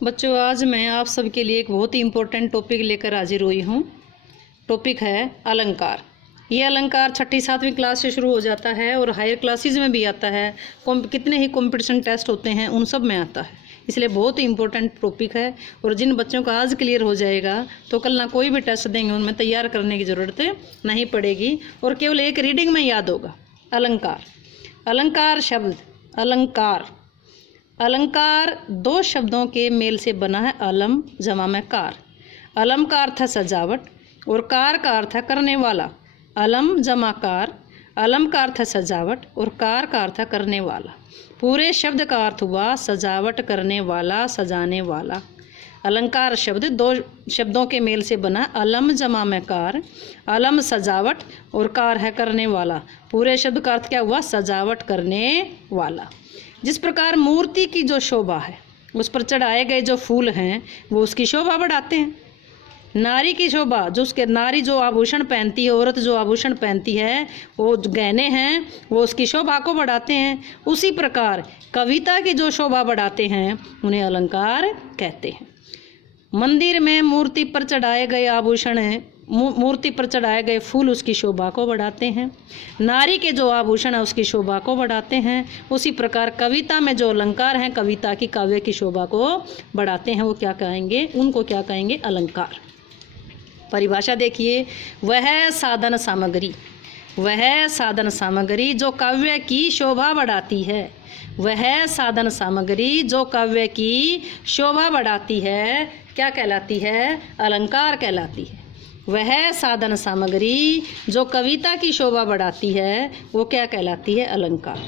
बच्चों, आज मैं आप सबके लिए एक बहुत ही इम्पोर्टेंट टॉपिक लेकर हाजिर हुई हूँ। टॉपिक है अलंकार। ये अलंकार छठी सातवीं क्लास से शुरू हो जाता है और हायर क्लासेस में भी आता है। कितने ही कंपटीशन टेस्ट होते हैं उन सब में आता है, इसलिए बहुत ही इम्पोर्टेंट टॉपिक है। और जिन बच्चों का आज क्लियर हो जाएगा तो कल ना कोई भी टेस्ट देंगे उनमें तैयार करने की ज़रूरत नहीं पड़ेगी और केवल एक रीडिंग में याद होगा। अलंकार, अलंकार शब्द, अलंकार, अलंकार दो शब्दों के मेल से बना है। अलम जमा में कार। अलम का अर्थ है सजावट और कार का अर्थ है करने वाला। अलम जमा कार, अलम का अर्थ है सजावट और कार का अर्थ है करने वाला। पूरे शब्द का अर्थ हुआ सजावट करने वाला, सजाने वाला। अलंकार शब्द दो शब्दों के मेल से बना। अलम जमा में कार, अलम सजावट और कार है करने वाला। पूरे शब्द का अर्थ क्या हुआ? सजावट करने वाला। जिस प्रकार मूर्ति की जो शोभा है, उस पर चढ़ाए गए जो फूल हैं वो उसकी शोभा बढ़ाते हैं। नारी की शोभा, जो उसके नारी जो आभूषण पहनती है, औरत जो आभूषण पहनती है, वो गहने हैं, वो उसकी शोभा को बढ़ाते हैं। उसी प्रकार कविता की जो शोभा बढ़ाते हैं उन्हें अलंकार कहते हैं। मंदिर में मूर्ति पर चढ़ाए गए आभूषण, मूर्ति पर चढ़ाए गए फूल उसकी शोभा को बढ़ाते हैं। नारी के जो आभूषण है उसकी शोभा को बढ़ाते हैं। उसी प्रकार कविता में जो अलंकार हैं कविता की, काव्य की शोभा को बढ़ाते हैं। वो क्या कहेंगे? उनको क्या कहेंगे? अलंकार। परिभाषा देखिए, वह साधन सामग्री, वह साधन सामग्री जो काव्य की शोभा बढ़ाती है। वह साधन सामग्री जो काव्य की शोभा बढ़ाती है क्या कहलाती है? अलंकार कहलाती है। वह साधन सामग्री जो कविता की शोभा बढ़ाती है वो क्या कहलाती है? अलंकार।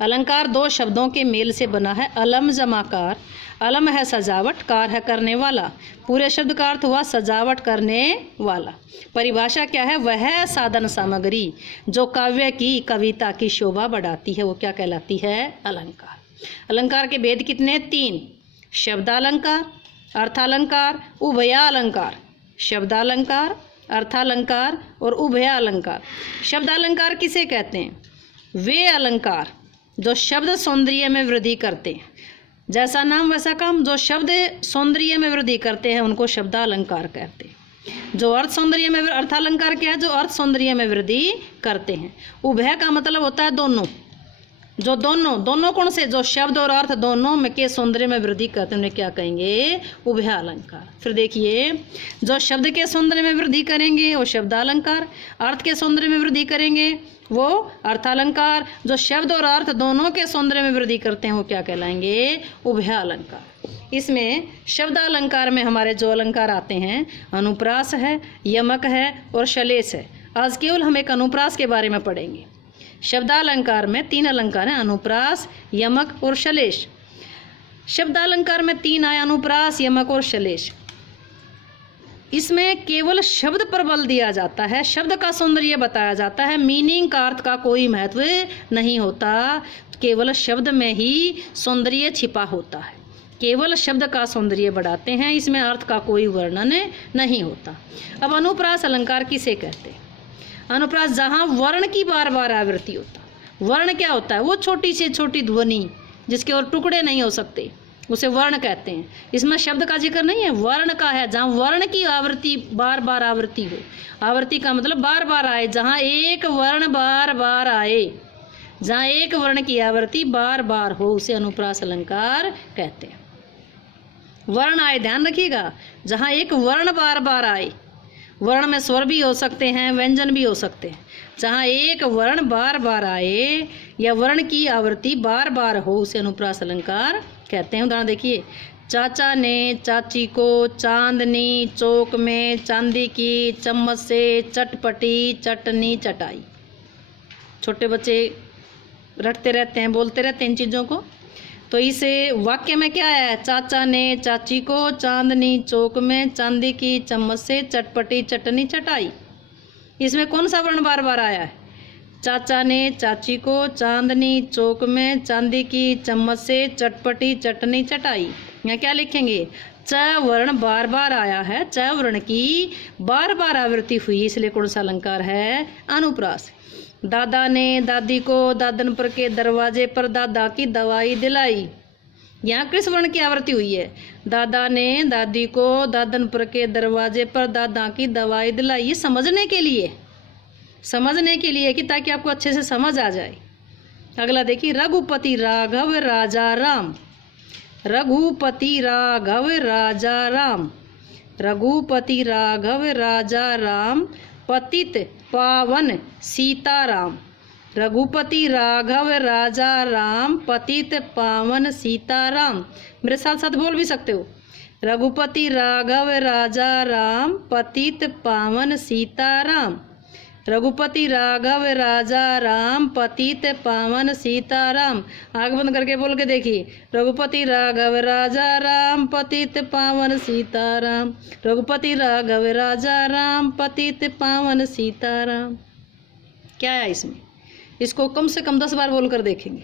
अलंकार दो शब्दों के मेल से बना है। अलम जमा कार, अलम है सजावट, कार है करने वाला। पूरे शब्द का अर्थ हुआ सजावट करने वाला। परिभाषा क्या है? वह साधन सामग्री जो काव्य की, कविता की शोभा बढ़ाती है वो क्या कहलाती है? अलंकार। अलंकार के भेद कितने? तीन। शब्दालंकार, अर्थालंकार, उभयालंकार। शब्दालंकार, अर्थालंकार और उभयालंकार। शब्दालंकार किसे कहते हैं? वे अलंकार जो शब्द सौंदर्य में वृद्धि करते हैं। जैसा नाम वैसा काम। जो शब्द सौंदर्य में वृद्धि करते हैं उनको शब्दालंकार कहते हैं। जो अर्थ सौंदर्य में, अर्थालंकार क्या है? जो अर्थ सौंदर्य में वृद्धि करते हैं। उभय का मतलब होता है दोनों। जो दोनों कौन से? जो शब्द और अर्थ दोनों में के सौंदर्य में वृद्धि करते हैं उन्हें क्या कहेंगे? उभय अलंकार। फिर देखिए, जो शब्द के सौंदर्य में वृद्धि करेंगे वो शब्दालंकार, अर्थ के सौंदर्य में वृद्धि करेंगे वो अर्थालंकार, जो शब्द और अर्थ दोनों के सौंदर्य में वृद्धि करते हैं वो क्या कहलाएंगे? उभय अलंकार। इसमें शब्दालंकार में हमारे जो अलंकार आते हैं, अनुप्रास है, यमक है और श्लेष है। आज केवल हम एक अनुप्रास के बारे में पढ़ेंगे। शब्दालंकार में तीन अलंकार हैं, अनुप्रास, यमक और श्लेष। शब्दालंकार में तीन आए, अनुप्रास, यमक और श्लेष। इसमें केवल शब्द पर बल दिया जाता है, शब्द का सौंदर्य बताया जाता है, मीनिंग का, अर्थ का कोई महत्व नहीं होता। केवल शब्द में ही सौंदर्य छिपा होता है। केवल शब्द का सौंदर्य बढ़ाते हैं, इसमें अर्थ का कोई वर्णन नहीं होता। अब अनुप्रास अलंकार किसे कहते हैं? अनुप्रास जहाँ वर्ण की बार बार आवृत्ति होता। वर्ण क्या होता है? वो छोटी से छोटी ध्वनि जिसके और टुकड़े नहीं हो सकते, उसे वर्ण कहते हैं। इसमें शब्द का जिक्र नहीं है, वर्ण का है। जहाँ वर्ण की आवृत्ति बार बार आवृत्ति हो, आवृत्ति का मतलब बार बार आए, जहाँ एक वर्ण बार बार आए, जहाँ एक वर्ण की आवृत्ति बार बार हो उसे अनुप्रास अलंकार कहते हैं। वर्ण आए, ध्यान रखिएगा, जहाँ एक वर्ण बार बार आए। वर्ण में स्वर भी हो सकते हैं, व्यंजन भी हो सकते हैं। जहाँ एक वर्ण बार बार आए या वर्ण की आवृत्ति बार बार हो उसे अनुप्रास अलंकार कहते हैं। उदाहरण देखिए, चाचा ने चाची को चांदनी चौक में चांदी की चम्मच से चटपटी चटनी चटाई। छोटे बच्चे रटते रहते हैं, बोलते रहते हैं इन चीज़ों को। तो इस वाक्य में क्या है? चाचा ने चाची को चांदनी चौक में चांदी की चम्मच से चटपटी चटनी चटाई। इसमें कौन सा वर्ण बार बार आया है? चाचा ने चाची को चांदनी चौक में चांदी की चम्मच से चटपटी चटनी चटाई। यहाँ क्या लिखेंगे? च वर्ण बार बार आया है, च वर्ण की बार बार आवृत्ति हुई, इसलिए कौन सा अलंकार है? अनुप्रास। दादा ने दादी को दादन पर के दरवाजे पर दादा की दवाई दिलाई। यहाँ किस वर्ण की आवृत्ति हुई है? दादा ने दादी को दादनपुर के दरवाजे पर दादा की दवाई दिलाई। ये समझने के लिए कि ताकि आपको अच्छे से समझ आ जाए। अगला देखिए, रघुपति राघव राजा राम। रघुपति राघव राजा राम। रघुपति राघव राजा राम पतित पावन सीताराम। रघुपति राघव राजा राम पतित पावन सीताराम। मेरे साथ साथ बोल भी सकते हो। रघुपति राघव राजा राम पतित पावन सीताराम। रघुपति राघव राजा राम पतित पावन सीताराम। आँख बंद करके बोल के देखिए, रघुपति राघव राजा राम पतित पावन सीताराम। रघुपति राघव राजा राम पतित पावन सीताराम। क्या है इसमें? इसको कम से कम 10 बार बोलकर देखेंगे।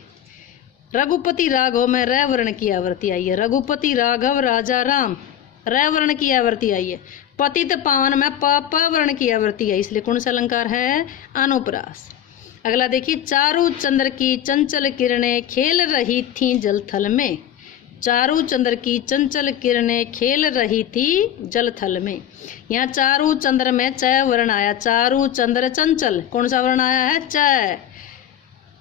रघुपति राघव में र वर्ण की आवृत्ति आई है। रघुपति राघव राजा राम र वर्ण की आवृत्ति आई है। पतित पावन में प वर्ण की आवृत्ति है, इसलिए कौन सा अलंकार है? अनुप्रास। अगला देखिए, चारू चंद्र की चंचल किरणें खेल रही थी जल थल में। चारू चंद्र की चंचल किरणें खेल रही थी जल थल में। यहाँ चारू चंद्र में च वर्ण आया। चारू चंद्र चंचल, कौन सा वर्ण आया है? च।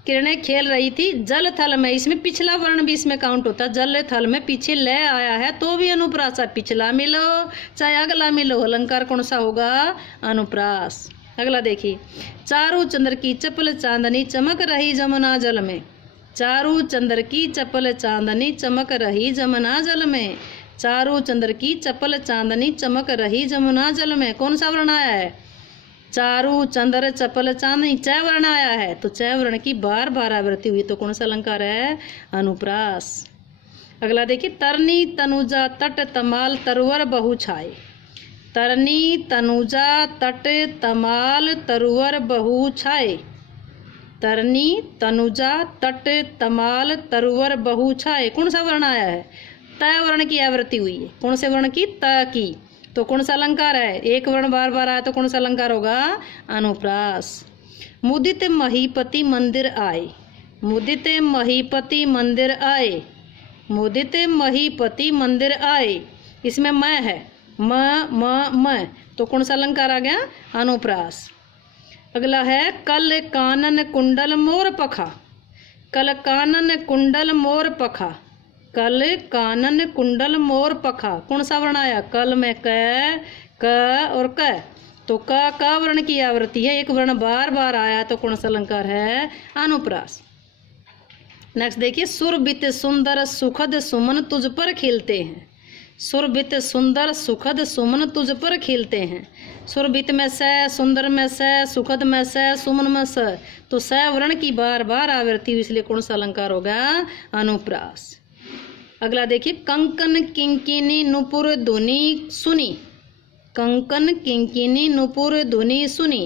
किरणें खेल रही थी जल थल में, इसमें पिछला वर्ण भी इसमें काउंट होता है। जल थल में पीछे ले आया है तो भी अनुप्रास है। पिछला मिलो चाहे अगला मिलो, अलंकार कौन सा होगा? अनुप्रास। अगला देखिए, चारू चंद्र की चपल चांदनी चमक रही जमुना जल में। चारू चंद्र की चपल चांदनी चमक रही जमुना जल में। चारू चंद्र की चपल चांदनी चमक रही जमुना जल में, कौन सा वर्ण आया है? चारू चंद्र चपल चांदनी, च वर्ण आया है, तो च वर्ण की बार बार आवृत्ति हुई, तो कौन सा अलंकार है? अनुप्रास। अगला देखिए, तरनी तनुजा तट तमाल तरुवर बहु छाए। तरनी तनुजा तट तमाल तरुवर बहु छाए। तरनी तनुजा तट तमाल तरुवर बहु छाए, कौन सा वर्ण आया है? त वर्ण की आवृत्ति हुई है। कौन से वर्ण की? त की, तो कौन सा अलंकार है? एक वर्ण बार बार आया तो कौन सा अलंकार होगा? अनुप्रास। मुदित महीपति मंदिर आए। मुदित महीपति मंदिर आए। मुदित महीपति मंदिर आए, इसमें म है, म, तो कौन सा अलंकार आ गया? अनुप्रास। अगला है, कल कानन कुंडल मोर पखा। कल कानन कुंडल मोर पखा। कल कानन कुंडल मोर पखा, कौन सा वर्ण आया? कल में क और क, तो क वर्ण की आवृत्ति है, एक वर्ण बार बार आया तो कौन सा अलंकार है? अनुप्रास। नेक्स्ट देखिए, सुरभित सुंदर सुखद सुमन तुझ पर खिलते हैं। सुरभित सुंदर सुखद सुमन तुझ पर खिलते हैं। सुरभित में स, सुंदर में स, सुखद में स, सुमन में स, तो स वर्ण की बार बार आवृत्ति हुई, इसलिए कौन सा अलंकार होगा? अनुप्रास। अगला देखिए, कंकन किंकिनी नुपुर धुनी सुनी। कंकन किंकिनी नुपुर धुनी सुनी।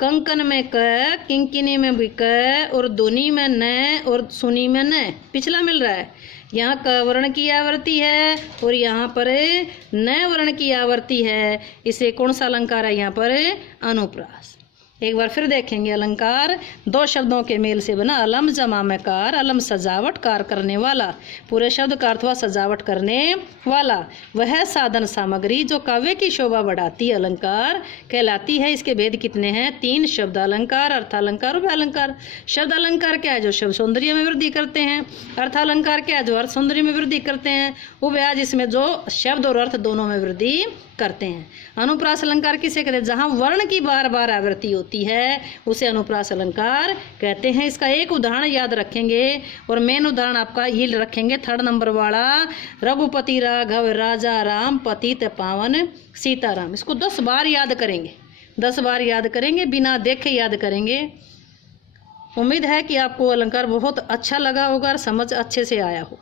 कंकन में क, किंकिनी में भी क, और धुनी में न, और सुनी में न, पिछला मिल रहा है। यहाँ क वर्ण की आवृत्ति है और यहाँ पर न वर्ण की आवृत्ति है, इसे कौन सा अलंकार है यहाँ पर? अनुप्रास। एक बार फिर देखेंगे अलंकार। दो शब्दों के मेल से बना। अलम जमा में कार। अलम सजावट, कार करने वाला। पूरे शब्द का अर्थ हुआ सजावट करने वाला। वह साधन सामग्री जो काव्य की शोभा बढ़ाती अलंकार कहलाती है। इसके भेद कितने हैं? 3। शब्द अलंकार, अर्थालंकार और अलंकार। शब्द अलंकार क्या है? जो शब्द सौंदर्य में वृद्धि करते हैं। अर्थालंकार क्या है? जो अर्थ सौंदर्य में वृद्धि करते हैं। उभय, जिसमें जो शब्द और अर्थ दोनों में वृद्धि करते हैं। अनुप्रास अलंकार किसे कहते हैं? जहाँ वर्ण की बार बार आवृत्ति होती है उसे अनुप्रास अलंकार कहते हैं। इसका एक उदाहरण याद रखेंगे और मेन उदाहरण आपका ये रखेंगे 3rd नंबर वाला, रघुपति राघव राजा राम पतित पावन सीताराम। इसको 10 बार याद करेंगे। 10 बार याद करेंगे, बिना देखे याद करेंगे। उम्मीद है कि आपको अलंकार बहुत अच्छा लगा होगा और समझ अच्छे से आया हो।